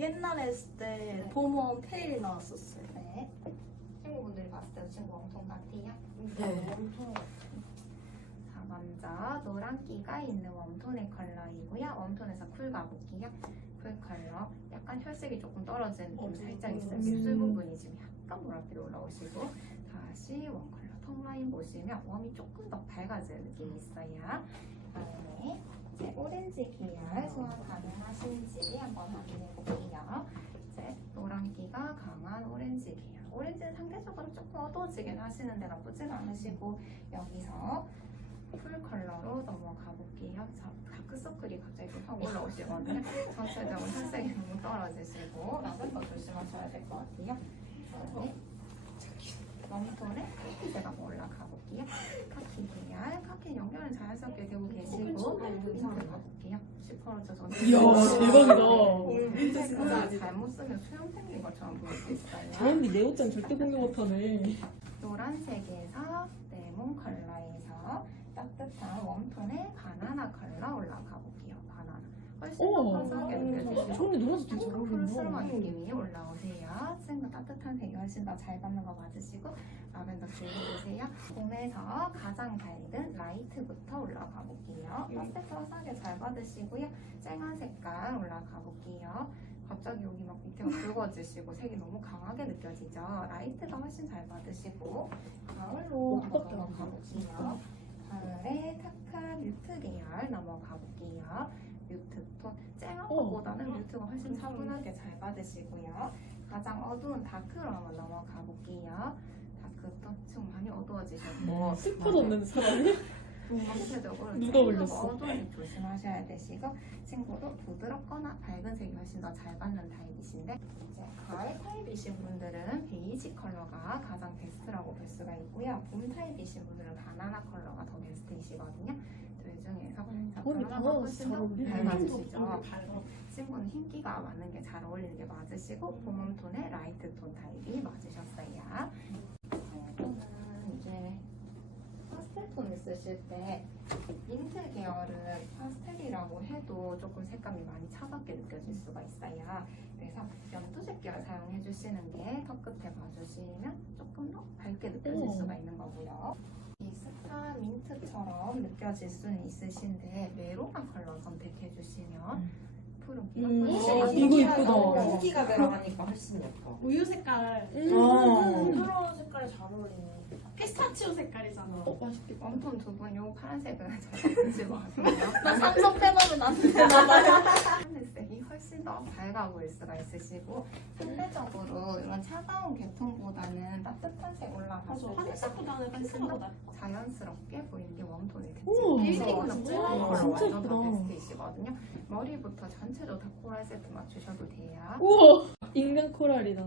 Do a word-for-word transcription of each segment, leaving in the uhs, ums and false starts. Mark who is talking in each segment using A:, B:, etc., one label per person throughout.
A: 옛날에 했을 때 봄웜 페일 나왔었어요.
B: 네. 친구분들이 봤을 때도 친구 웜톤 같아요?
A: 네.
B: 웜톤. 자, 먼저 노란기가 있는 웜톤의 컬러이고요. 웜톤에서 쿨 가볼게요. 쿨 컬러. 약간 혈색이 조금 떨어지는 느낌
A: 어,
B: 살짝 있어요.
A: 음.
B: 입술 부분이 지금 약간 노랗게 올라오시고 다시 웜 컬러 턱 라인 보시면 웜이 조금 더 밝아지는 느낌이 있어요. 다음에 이제 오렌지 계열 소화 가능하신지 한번 확인해 볼게요. 이제 노란기가 강한 오렌지 계열. 오렌지는 상대적으로 조금 어두워지긴 하시는데 나쁘진 않으시고 여기서 풀 컬러로 넘어가 볼게요. 자, 다크서클이 갑자기 좀 확 올라오시거든요. 전체적으로 혈색이 너무 떨어지시고 나쁜 거 조심하셔야 될 것 같아요. 네. 웜톤에 카키색 한번 올라가 볼게요. 카키 계열, 카키 연결은 자연스럽게 되고 계시고 민트 가볼게요. 십 퍼센트 정도.
C: 이야 대박이다.
B: 색깔 잘못 쓰면 수염 생긴 것처럼 보일 수 있어요.
C: 저 언니 내 옷장 절대 공개 못하네.
B: 노란색에서 레몬 컬러에서 따뜻한 웜톤의 바나나 컬러 올라가 볼게요. 바나나. 훨씬 더
C: 오.
B: 화사하게 느껴지시죠?
C: 저 언니 노란색 되게 잘
B: 푸르스름한
C: 어울린다.
B: 느낌이 올라오세요. 친구 따뜻한 색이 훨씬 더 잘 받는 거 맞으시고 라벤더 즐겨보세요. 봄에서 가장 밝은 라이트부터 올라가 볼게요. 파스텔도 화사하게 잘 받으시고요. 쨍한 색깔 올라가 볼게요. 갑자기 여기 막 밑에가 붉어지시고 색이 너무 강하게 느껴지죠. 라이트가 훨씬 잘 받으시고 가을로 한번 넘어가 볼게요. 가을에 타카 뮤트 계열 넘어가 볼게요. 뮤트 톤 쨍한 것보다는 뮤트가 훨씬 차분하게 잘 받으시고요. 가장 어두운 다크로 한번 넘어가 볼게요. 다크 톤 지금 많이 어두워지셨고
C: 슬퍼졌는 사람이?
B: 전체적으로
C: 누가 올렸어?
B: 어두운 색 조심하셔야 되시고 친구도 부드럽거나 밝은 색이 훨씬 더 잘 받는 타입이신데 이제 가을 타입이신 분들은 베이지 컬러가 가장 베스트라고 볼 수가 있고요. 봄 타입이신 분들은 바나나 컬러가 더 베스트이시거든요. 둘 중에서 자,
C: 언니
B: 바나나가
C: 바나나
B: 훨씬 더
C: 잘 어울리네.
B: 밝아지시죠. 친구는 흰기가 맞는 게 잘 어울리는 게 맞으시고 봄웜 톤에 라이트 톤 타입이 맞으셨어요. 이거는 이제 파스텔 톤을 쓰실 때 민트 계열은 파스텔이라고 해도 조금 색감이 많이 차갑게 느껴질 수가 있어요. 그래서 연두색 계열 사용해 주시는 게 턱 끝에 봐주시면 조금 더 밝게 느껴질
C: 오.
B: 수가 있는 거고요. 이 스타 민트처럼 느껴질 수는 있으신데 메로나 컬러 선택해 주시면 푸른기가
C: 음,
B: 훨씬
C: 어,
B: 더
C: 이거
B: 잘
C: 이쁘다.
B: 어울려요.
D: 흰기가 들어가니까 훨씬 예뻐.
A: 우유 색깔.
C: 음.
A: 부드러운 색깔이 잘 어울리네. 피스타치오 색깔이잖아.
C: 어 맛있겠다.
B: 웜톤 두 분 요 파란색은 잘 쓰지 마세요.
A: 나 삼성 팬하면 안 되나?
B: 하늘색이 훨씬 더 밝아 보일 수가 있으시고 상대적으로 이런 차가운 계통보다는 따뜻한 색 올라가실 때가
A: 하늘색보다는 핑크가 낫다.
B: 자연스럽게 보이는 게 웜톤의
C: 우와,
B: 특징이에요.
A: 진짜
B: 그래서
A: 진짜
B: 컬러
C: 진짜
B: 완전 다
C: 예쁘다.
B: 베스트이시거든요. 머리부터 전체로 다 코랄 세트 맞추셔도 돼요.
C: 우와 인간 코랄이다.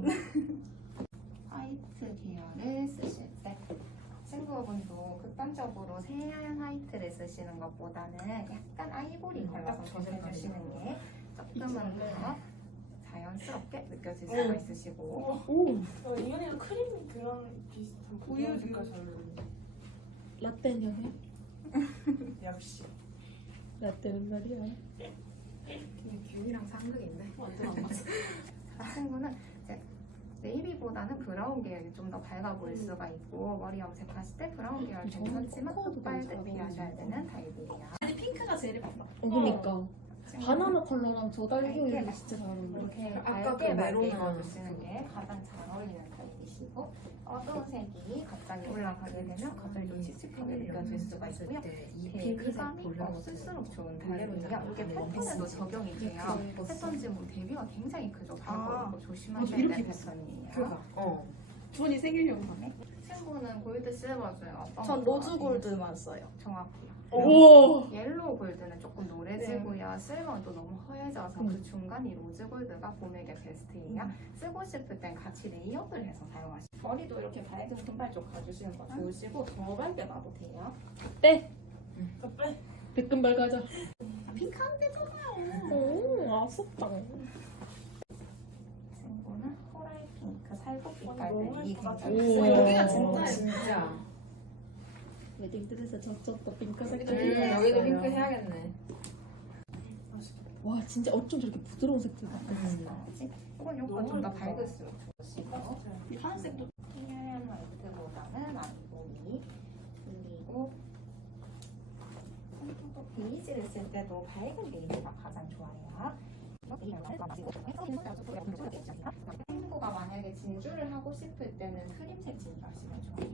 B: 화이트 계열을 쓰실 때 친구분도 극단적으로 새하얀 화이트를 쓰시는 것보다는 약간 아이보리 컬러 선택해 주시는 게 조금은 더 자연스럽게 느껴질 수가 있으시고
C: 오
E: 어, 이현이랑 크림 그런 비슷한 우유 색깔 잘 어울린다.
C: 라떼냐 해?
E: 역시.
C: 라떼는 말이야.
B: 뷰이랑 상극인데 완전 안 맞아. 이 친구는 이제 네이비보다는 브라운 계열이 좀 더 밝아 보일 수가 있고 머리 염색하실 때 브라운 계열 괜찮지만 흑발색 피하셔야 되는 타입이에요.
A: 아니 핑크가 제일 예쁘다.
C: 어 그니까 바나나 컬러랑 저 딸기우유가 진짜 잘 어울려.
B: 이렇게
D: 아까
B: 밝게
D: 그 메론은
B: 입어주시는 게 가장 잘 어울리는 타입이시고 어두운 색이 갑자기 올라가게 되면 갑자기 좀 칙칙하게 느껴질 수가 있고요. 대비감이 없을수록 좋은 타입이에요. 이게 패턴에도 적용이 돼요. 패턴 지금 대비가 굉장히 크죠. 바로 이거 조심하셔야
C: 이렇게
B: 되는 패턴이에요.
D: 그가. 어.
A: 주원이 생일용이네.
B: 친구는 골드 실버 중에 어떤
A: 전
B: 거
A: 로즈
B: 좋아하세요?
A: 골드만 써요.
B: 정확해요.
C: 오
B: 옐로우 골드는 조금 노래지고요. 실버는 또 너무 허해져서 그 중간이 로즈 골드가 봄에게 베스트예요. 쓰고 싶을 땐 같이 레이어드를 해서 사용하시고 머리도 이렇게 밝은 금발 쪽 가주시는 거 좋으시고 더 밝게 놔도 돼요.
C: 빼.
E: 빼.
C: 백금발 가자.
B: 아, 핑크 안 되잖아요.
C: 오 아쉽다.
B: 친구는 코랄 핑크 살구
E: 너무
B: 빛깔들이
E: 예쁘다.
B: 굉장히
C: 오.
B: 예뻐요.
A: 여기가 진짜
D: 진짜.
C: 웨딩드레스 저쪽도 핑크색
D: 음,
C: 좀
D: 여기도 핑크 해야겠네.
C: 와 진짜 어쩜 저렇게 부드러운 색들 같아.
B: 그렇지? 이건 요거 좀 더 밝을수록 좋으시고
A: 파란색도
B: 하얀 화이트보다는 안보이 그리고 또 베이지를 쓸 때도 밝은 베이지가 가장 좋아요. 친구가 만약에 진주를 하고 싶을 때는 크림색 진주 하시면 좋아요.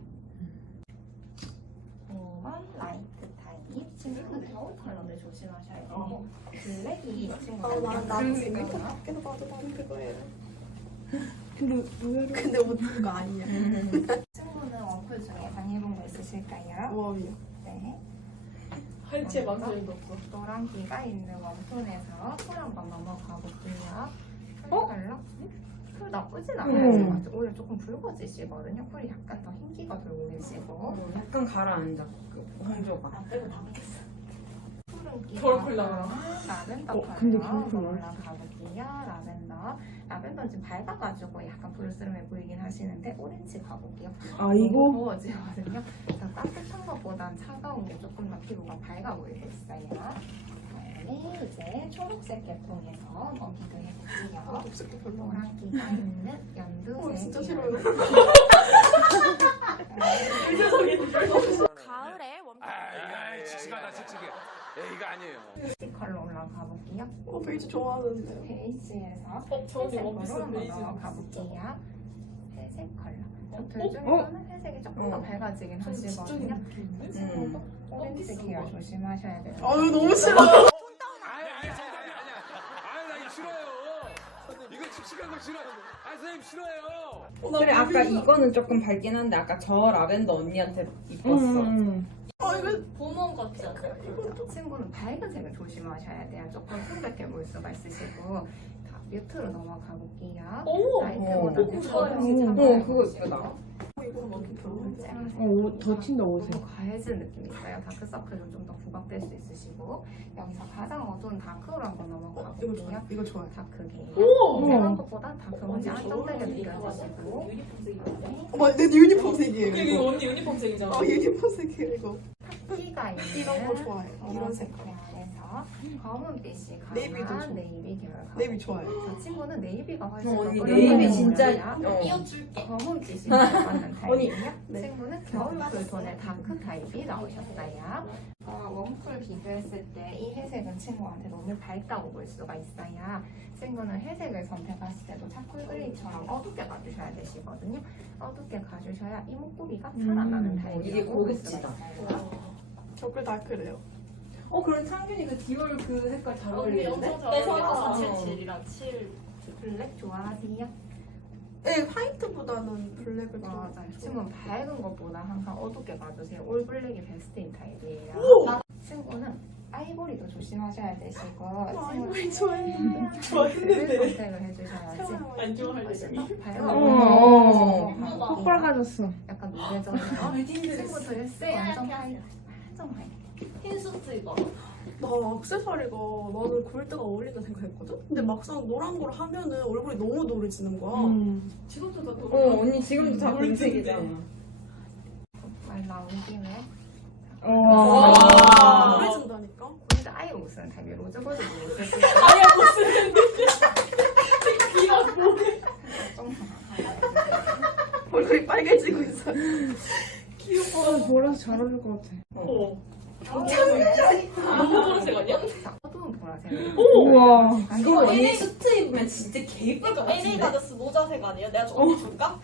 B: 봄은 라이트 타입, 친구는 겨울 컬러를 조심하셔야 되고 블랙이 친구가
E: 나는 지금
B: 있어요.
E: 밖에서 봐도 나는 그거예요.
C: 근데 의외로
E: 근데 옷 그거 아니야.
B: 친구는 원쿨 중에 강해본 거 있으실까요?
E: 웜이요.
B: 네.
C: 할지에 망설임도 없어.
B: 노란기가 있는 웜톤에서 쿨 한번 넘어가 볼게요. 쿨 컬러? 쿨 나쁘진 않아요.
C: 음.
B: 지금 오히려 조금 붉어지시거든요. 쿨이 약간 더 흰기가 돌고 계시고
D: 약간 가라앉아. 그 홍조가.
B: 안 빼고 다 먹겠어. 푸른기
C: 겨울 컬러요.
B: 라벤더
C: 어,
B: 컬러
C: 근데 겨울 컬러.
B: 올라가볼게요. 라벤더. 라벤더는 지금 밝아가지고 약간 불스름해 보이긴 하시는데 오렌지 가볼게요.
C: 아 이거
B: 너무 더워지거든요. 그래서 따뜻한 것보단 차가운 게 조금 더 피부가 밝아 보일 수 있어요. 네, 이제 초록색 계통에서 넘기도 해볼게요.
E: 녹색도 별로 안
B: 노란기가 있는 연두색.
E: 어, 진짜 싫어요.
A: 가을에 원
F: 아, 칙칙하다 칙칙해. 예, 이거 아니에요.
B: 이 컬러 올라가 볼게요.
E: 어, 베이지 좋아하는데.
B: 베이지에서
C: 어, 저 언니
B: 회색으로
C: 원피스
B: 한번
C: 베이지
B: 넘어가
C: 진짜.
B: 볼게요. 회색 컬러.
C: 어?
B: 둘 중에서는 회색이 조금 더
D: 어.
B: 밝아지긴
C: 전
B: 하시거든요.
C: 지적인
B: 친구도
D: 음.
B: 오렌지 계열 조심하셔야 돼요.
E: 아유 너무 싫어.
F: 아니, 아니, 정답이 아니야. 아니, 나 이거 싫어요. 이거 칙칙한 거 싫어요. 아, 선생님 싫어요.
D: 그래 아까 이거는 조금 밝긴 한데 아까 저 라벤더 언니한테 이뻤어.
C: 음.
E: 아 이거
A: 봄원 같지 않아요?
B: 친구는 밝은 색을 조심하셔야 돼요. 조금 푸르게 보일 수가 있으시고 자, 뮤트로 넘어가 볼게요.
C: 오.
B: 라이트보다
D: 어,
B: 뮤트가
C: 좋아요.
B: 훨씬
D: 어,
B: 작아요.
D: 그거 예쁘다.
E: 이거 너무 별로인데.
C: 어, 더 튄다 옷에.
B: 너무 과해진 느낌이 있어요. 다크서클도 좀 더 부각될 수 있으시고 여기서 가장 어두운 다크로 한번 넘어가
E: 어, 이거
B: 볼게요.
E: 좋아요. 이거 좋아요.
B: 다크게
C: 오!
B: 생각한 것보다 다크 먼지 안정되게 느껴지시고
E: 어머 내 유니폼 색이에요.
C: 이게
E: 이거.
C: 언니 유니폼 색이잖아.
E: 아 유니폼 색이에요 이거.
B: 끼가 있는
E: 이런 거 좋아해요. 이런 색깔.
B: 계열에서 검은빛이
E: 네이비도
B: 강한
E: 좋아.
B: 네이비 계열 가고
E: 네이비 좋아요.
B: 저 친구는 네이비가 훨씬
D: 어,
B: 더
D: 언니
B: 끌어올리는
D: 네이비
B: 계열이야.
D: 진짜 어.
A: 띄워줄게.
B: 검은빛이 들어가는
D: 언니.
B: 타입이요.
E: 네.
B: 친구는 겨울쿨 톤의 다크 타입이 나오셨어요. 어, 웜쿨 비교했을 때 이 회색은 친구한테 너무 밝다고 볼 수가 있어요. 친구는 회색을 선택하실 때도 차콜 그레이처럼 어둡게 가주셔야 되시거든요. 어둡게 가주셔야 이목구비가 살아나는
C: 음,
B: 타입이라고
D: 이게
B: 볼 수가
D: 고급지다.
B: 있어요.
E: 저글 다크래요.
D: 어 그럼 상균이 그 디올 그 색깔 잘
A: 언니
D: 어울리는데?
A: 엄청 잘
C: 내
A: 어울려.
C: 손.
A: 칠칠이랑 칠.
B: 블랙 좋아하세요?
E: 네 화이트보다는 블랙을 좀.
B: 맞아요. 친구는 밝은 것보다 항상 어둡게 가주세요. 올 블랙이 베스트인 타입이에요.
E: 오!
B: 친구는 아이보리도 조심하셔야 되시고
E: 아,
B: 친구는
E: 아이보리 좋아했는데.
B: 를
E: 좋아했는데.
B: 선택을 해줘셔야지.
C: 안 좋아할
B: 훨씬
C: 때.
B: 더 밝아
C: 어,
B: 보이는
C: 어. 콧발 가졌어.
B: 약간 노래잖아요. 친구 드레스 완전 화이트. 완전 화이트.
A: 흰 수트 이거.
E: 나 액세서리가 나는 골드가 어울린다 생각했거든? 근데 막상 노란 걸 하면은 얼굴이 너무 노래지는 거야.
C: 음.
A: 지금도 다
D: 어 언니 지금도 다 검색이잖아.
B: 말 나온 김에
C: 와.
E: 노래진다니까?
B: 골드 아예 못 쓰는 타입이 로즈 골드 못 쓰고
C: 아니야 못 쓰는데. 귀가 뭐해?
B: 좀
E: 얼굴이 빨개지고 있어.
C: 귀여워. 보라서 잘 어울릴 것 같아.
D: 어.
C: 너무 보라색 아니야?
B: 자, 어두운 보라색.
C: 우와.
D: 이거 언니
A: 에이.
D: 수트 입으면 진짜 개 예쁠 것
A: 이거 에리
D: 같은데?
A: 가드스 모자색 아니에요? 내가 저거 줄까?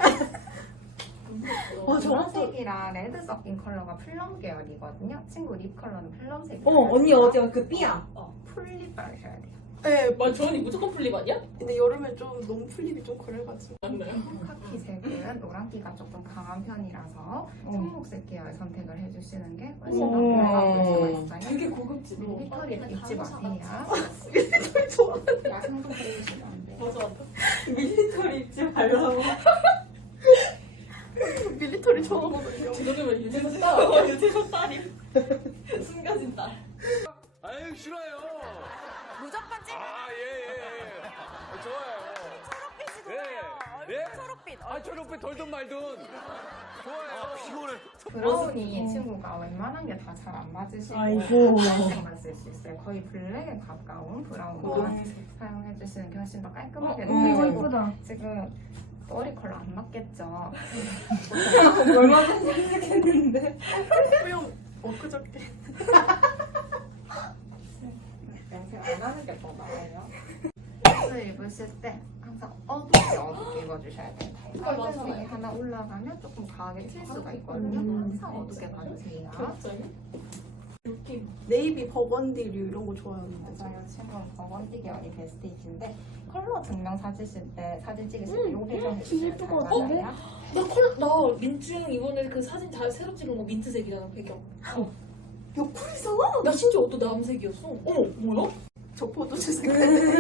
E: 와 저것도
B: 보라색이랑 레드 섞인 컬러가 플럼 계열이거든요. 친구 립 컬러는 플럼색.
D: 어 언니 어디야 그 삐야.
B: 풀립 바르셔야 돼요.
E: 네,
C: 맞 저 언니 무조건 플립 아니야?
E: 근데 여름에 좀 너무 풀립이 좀 그래가지고.
C: 맞나요?
B: 카키색은 노란기가 조금 강한 편이라서
D: 어.
B: 청록색 계열 선택을 해주시는 게 훨씬 더
C: 오.
B: 편하실 수가 있어요.
C: 되게 고급지다.
B: 밀리터리 잊지 마세요.
E: 밀리터리 좋아.
B: 야생도 그리시면 안 돼요.
C: 맞아 맞아.
D: 밀리터리 입지 말라고.
E: 밀리터리 좋아하거든요.
C: 저러면 유재석 딸 아니야? 유재석 딸이.
A: 숨겨진 딸.
F: 아유, 싫어요.
A: 무조건 찍.
F: 아, 예, 예, 예. 아, 좋아요.
A: 초록빛이
F: 예.
A: 돌아요.
F: 예?
A: 초록빛.
F: 아, 초록빛 돌든 말든. 좋아요. 피곤해.
B: 브라운이 친구가 웬만한 게 다 잘 안 맞으시고
C: 아이고.
B: 블랙만 쓸 수 있어요. 거의 블랙에 가까운 브라운만 사용해 주시는 게 훨씬 더 깔끔하게
C: 어,
B: 느껴져요.
C: 예쁘다.
B: 지금 머리 컬러 안 맞겠죠?
D: 얼마 전에 생각했는데.
E: 뿌용 엊그저께.
B: 연습 안 하는 게 더 나아요. 옷을 입으실 때 항상 어둡게 어둡게 입어주셔야 돼요. 빨간색이 하나 올라가면 조금 과하게 튈 수가 있거든요. 항상 어둡게 봐주세요.
E: 느낌. 네이비 버건디류 이런 거 좋아하는데.
B: 맞아요. 친구는 버건디 계열이 베스트이신데 컬러 증명 사주실 때 사진 찍으실 때 요 계정 해주시면 잘
C: 예쁠 것 같아.
B: 맞아요.
C: 나 컬러 나 민트형 이번에 그 사진 다 새로 찍은 거 민트색이잖아 배경.
E: 옆구리서?
C: 나 심지어 옷도 남색이었어. 어머 뭐야?
E: 저 포도 주세요.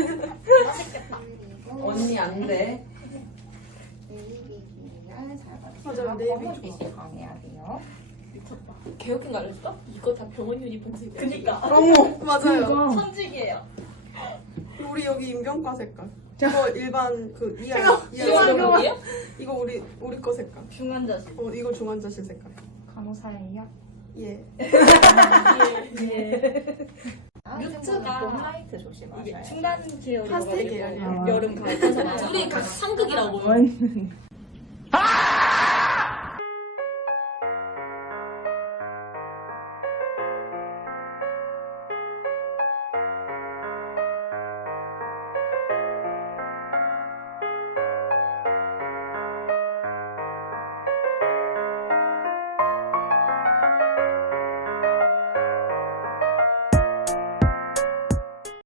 D: 언니 안 돼.
B: 네이비 계열 잘
E: 맞아요,
B: 봐주세요.
E: 네이비
B: 검은빛이 강해야 돼요.
C: 미쳤다. 개혁인 거 알려줄까? 이거 다 병원 유니폼 색이야. 그니까.
E: 어머, 맞아요.
C: 천직이에요.
E: 우리 여기 임경과 색깔. 이거 일반 그 이하 이하
C: 중환자실이야?
E: 이거 우리 우리 거 색깔.
C: 중환자실.
E: 어 이거 중환자실 색깔.
B: 간호사예요.
E: 예.
C: 뮤트가
B: 봄 라이트 조심하셔야 돼요.
C: 중간 계열이
E: 파스텔 계열이요.
C: 여름 가을 둘이 각 상극이라고.